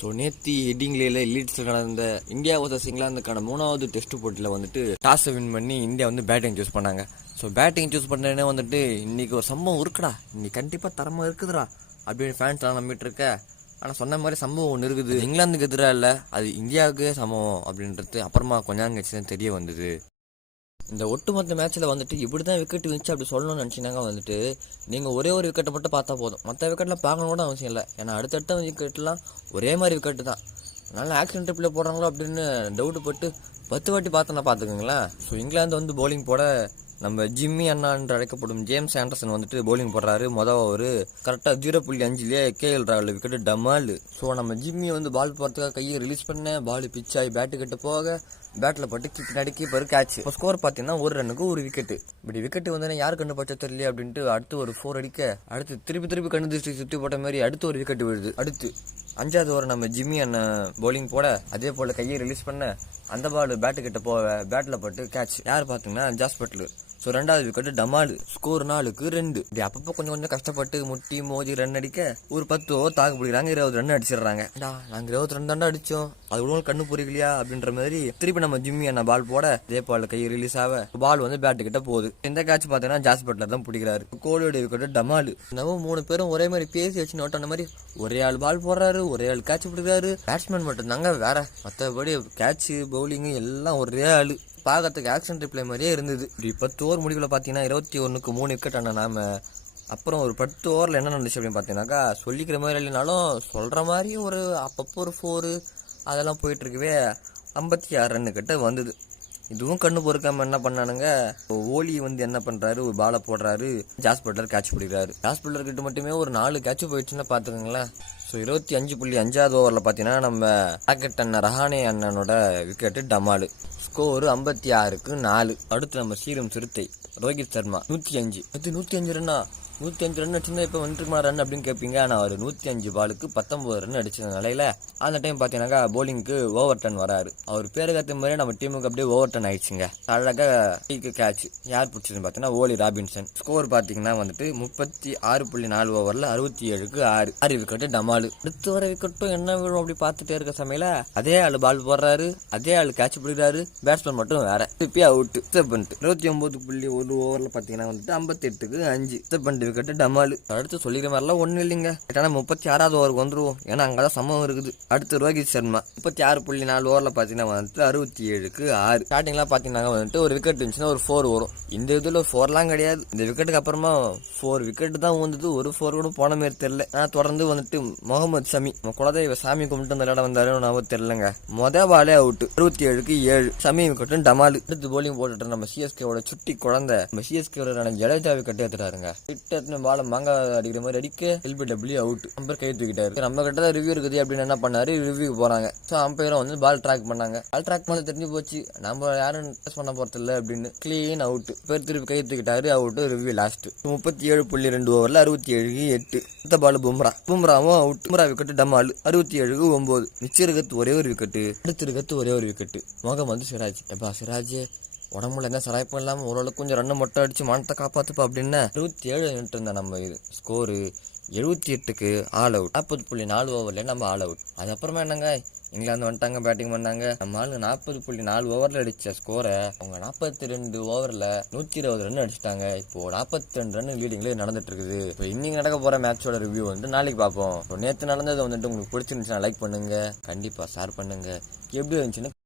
So நேற்று ஹெட்டிங்லேயில் லீட்ஸில் நடந்த India versus இங்கிலாந்துக்கான 3வது டெஸ்ட் போட்டியில் வந்துட்டு டாஸை வின் பண்ணி இந்தியா வந்து பேட்டிங் சூஸ் பண்ணாங்க. ஸோ பேட்டிங் சூஸ் பண்ணேன்னே வந்துட்டு இன்றைக்கி ஒரு சம்பவம் இருக்குடா, இன்னைக்கு கண்டிப்பாக தரமாக இருக்குதுடா அப்படின்னு ஃபேன்ஸ்லாம் நம்பிட்டு இருக்க. ஆனால் சொன்ன மாதிரி சம்பவம் ஒன்று இருக்குது. இங்கிலாந்துக்கு எதிராக இல்லை, அது இந்தியாவுக்கே சம்பவம் அப்படின்றது அப்புறமா கொஞ்ச நேரம் கழிச்சு தான் தெரிய வந்தது. இந்த ஒட்டுமொத்த மேட்ச்சில் வந்துட்டு இப்படி தான் விக்கெட் வந்துச்சு அப்படி சொல்லணும்னு நினச்சினாங்க. வந்துட்டு நீங்கள் ஒரே ஒரு விக்கெட்டை மட்டும் பார்த்தா போதும், மற்ற விக்கெட்லாம் பார்க்கணும் கூட அவசியம் இல்லை. ஏன்னா அடுத்தடுத்த விக்கெட்லாம் ஒரே மாதிரி விக்கெட்டு தான். அதனால் ஆக்சிடென்ட் ட்ரிப்பில் போடுறாங்களோ அப்படின்னு டவுட்டு பட்டு 10 வாட்டி பார்த்தோன்னா பார்த்துக்கோங்களேன். ஸோ இங்கிலாந்து வந்து பவுலிங் போட நம்ம ஜிம்மி அண்ணா என்று அழைக்கப்படும் ஜேம்ஸ் ஆண்டர்சன் வந்துட்டு பவுலிங் போடுறாரு. ஒரு கரெக்டாக 0.5 கேஎல் ராகுல் விக்கெட்டு டமால். ஸோ நம்ம ஜிம்மி வந்து பால் போகிறதுக்காக கையை ரிலீஸ் பண்ண பால் பிச் ஆகி பேட்டு கிட்ட போக பேட்டில் பட்டு பின்னாடி கீப்பர் கேட்ச். இப்போ ஸ்கோர் பார்த்தீங்கன்னா 1 ரன்னுக்கு 1 விக்கெட்டு. இப்படி விக்கெட்டு வந்து யார் கண்டு பச்சா தெரியல அப்படின்ட்டு அடுத்து ஒரு 4 அடிக்க அடுத்து திருப்பி கண்டு திருஷ்டி சுற்றி போட்ட மாதிரி அடுத்து ஒரு விக்கெட்டு விழுது. அடுத்து 5வது ஓவர் நம்ம ஜிம்மி அண்ணன் பவுலிங் போட அதே போல் கையை ரிலீஸ் பண்ண அந்த பால் பேட்டு கிட்ட போக பேட்டில் பட்டு கேட்ச். யார் பார்த்தீங்கன்னா ஜாஸ் பட்லர். ஸோ 2வது விக்கெட்டு டமால். ஸ்கோர் 4க்கு 2. இப்படி அப்பப்போ கொஞ்சம் கஷ்டப்பட்டு முட்டி மோதி ரன் அடிக்க ஒரு 10 ஓவர் தாக்கு பிடிக்கிறாங்க. 20 ரன் அடிச்சிடுறாங்க. நாங்கள் 20 ரன் தாண்டா அடித்தோம், அது விட கண்ணு புரியலையா அப்படின்ற மாதிரி திருப்பி நம்ம ஜிம்மி அண்ணா பால் போட அதே பால் கை ரிலீஸ் ஆக பால் வந்து பேட்டு கிட்ட போகுது. இந்த கேட்ச் பார்த்தீங்கன்னா ஜாஸ் பட்லர் தான் பிடிக்கிறாரு. கோலியோட விக்கெட்டு டமால். நம்ம 3 பேரும் ஒரே மாதிரி பேசி வச்சு நோட் அந்த மாதிரி ஒரே ஆள் பால் போடுறாரு, ஒரே ஆள் கேட்ச் பிடிக்கிறாரு. பேட்ஸ்மேன் மட்டும் தாங்க வேற, மற்றபடி கேட்ச் பவுலிங்கு எல்லாம் ஒரே ஆள். பார்க்கறதுக்கு ஆக்ஷன் ரிப்ளை மாதிரியே இருந்தது. இப்படி 10 ஓவர் முடிவில் பார்த்தீங்கன்னா 21க்கு 3 விக்கெட் ஆன நாம அப்புறம் ஒரு 10 ஓவரில் என்ன நடந்துச்சு அப்படின்னு பார்த்தீங்கன்னாக்கா சொல்லிக்கிற மாதிரி இல்லைனாலும் சொல்கிற மாதிரி ஒரு அப்பப்போ ஒரு 4 அதெல்லாம் போயிட்டுருக்கவே 56 ரன்னு கிட்ட வந்தது. இதுவும் கண்ணு பொறுக்காம என்ன பண்ணானுங்க, ஓலி வந்து என்ன பண்ணுறாரு, ஒரு பாலை போடுறாரு, ஜாஸ் பட்லர் கேட்ச் பிடிக்கிறாரு. ஜாஸ் பட்லர் கிட்ட மட்டுமே ஒரு 4 கேட்ச் போயிடுச்சுன்னா பார்த்துக்கோங்களேன். ஸோ 25.5வது ஓவரில் பார்த்தீங்கன்னா நம்ம ராக்கெட் அண்ணன் ரஹானே அண்ணனோட விக்கெட்டு டமால். ஸ்கோரு 56க்கு 4. அடுத்து நம்ம சீரம் சிறுத்தை ரோஹித் சர்மா 105. அது 105 ரன்னா, 105 ரன் அடிச்சிருந்தா இப்போ வந்துருமா ரன் அப்படின்னு கேட்பீங்க. ஆனால் அவர் 105 பாலுக்கு 19 ரன் அடிச்ச நிலையில அந்த டைம் பார்த்தீங்கன்னாக்கா பவுலிங்க்கு ஓவர் டன் வராரு. அவர் பேரு கத்த மாதிரியே நம்ம டீமுக்கு அப்படியே ஓவர் டன் ஆயிடுச்சுங்க. அழகாக கேட்ச். யார் பிடிச்சதுன்னு பார்த்தீங்கன்னா ஓலி ராபின்சன். ஸ்கோர் பார்த்தீங்கன்னா வந்துட்டு 36.4 ஓவரில் 67க்கு 6 விக்கெட்டு டமால். அடுத்து வர விக்கெட்டும் என்ன விழும் அப்படி பார்த்துட்டே இருக்க சமையல அதே ஆள் பால் போடுறாரு, அதே ஆள் கேட்ச் பிடிக்கிறாரு, பேட்ஸ்மேன் மட்டும் வேற திருப்பி அவுட். 29.1 ஓவரில் பார்த்தீங்கன்னா வந்துட்டு 58க்கு 5 விக்கெட்டு டமால். அடுத்து சொல்லிக்கிற மாதிரிலாம் ஒன்றும் இல்லைங்க. 36வது ஓவருக்கு வந்துருவோம், ஏன்னா அங்கதான் சம்பவம் இருக்குது. அடுத்து ரோஹித் சர்மா 36.4 ஓவரில் பார்த்தீங்கன்னா வந்துட்டு 67க்கு 6. ஸ்டார்டிங்லாம் பார்த்தீங்கன்னா வந்துட்டு ஒரு விக்கெட் இருந்துச்சுன்னா ஒரு 4 வரும். இந்த இதில் 4லாம் கிடையாது. இந்த விக்கெட்டுக்கு அப்புறமா 4 விக்கெட் தான் வந்தது, ஒரு 4 கூட போன மாதிரி தெரியல. நான் தொடர்ந்து வந்துட்டு முகமது ஷமி குலதெய்வ சாமி கும்பிட்டு அந்த விளையாட வந்தாரு, நான் தெரியலங்க. பாலே அவுட் 67க்கு 7. ஷமி விக்கெட்டும் டமால். அடுத்து போலிங் போட்டுட்டு நம்ம சிஎஸ்கேவோட சுட்டி குழந்தை நம்ம சிஎஸ்கேவோட ஜடேஜா விக்கெட் எடுத்துட்டாருங்க. பால மாங்க அடிக்கிற மாதிரி அடிக்க எல்பிடபிள்யூ அவுட். அம்பர் கை தூக்கிட்டாரு. நம்ம கிட்ட தான் ரிவ்யூ இருக்குது அப்படின்னு என்ன பண்ணாரு, ரிவ்யூக்கு போறாங்க. ஸோ அம்பையரும் வந்து பால் ட்ராக் பண்ணாங்க. பால் ட்ராக் பண்ண தெரிஞ்சு போச்சு, நம்ம யாரும் டெஸ்ட் பண்ண போறது இல்லை அப்படின்னு கிளீன் அவுட். பேர் திருப்பி கை தூக்கிட்டாரு, அவுட். ரிவ்யூ லாஸ்ட் 37.2 ஓவரில் 67க்கு 8. அடுத்த பால் பும்ராவும் அவுட். பும்ரா விக்கெட்டு டமால் 67க்கு 9. மிச்சம் இருக்கிறது ஒரே ஒரு விக்கெட்டு, அடுத்து இருக்கிறது ஒரே ஒரு விக்கெட்டு. முகமது சிராஜ். எப்பா சிராஜ் உடம்புல எந்த சராய்ப்பும் இல்லாமல் ஓரளவுக்கு கொஞ்சம் ரன்னு மட்டும் அடிச்சு மானத்தை காப்பாத்துப்பா அப்படின்னு 67 இருந்த நம்ம இது ஸ்கோரு 78க்கு ஆல் அவுட். 40.4 ஓவர்ல நம்ம ஆல் அவுட். அதுக்கப்புறமா என்னங்க இங்கிலாந்து வந்துட்டாங்க, பேட்டிங் பண்ணாங்க. நம்ம ஆளு 40.4 ஓவரில் அடிச்ச ஸ்கோரை அவங்க 42 ஓவரில் 120 ரன் அடிச்சிட்டாங்க. இப்போ 42 ரன் லீடிங்ல நடந்துட்டு இருக்குது. இப்போ இன்னைக்கு நடக்க போற மேட்சோட ரிவ்யூ வந்து நாளைக்கு பார்ப்போம். நேற்று நடந்தது வந்துட்டு உங்களுக்கு பிடிச்சிருந்துச்சுன்னா லைக் பண்ணுங்க, கண்டிப்பா ஷேர் பண்ணுங்க. எப்படி இருந்துச்சுன்னு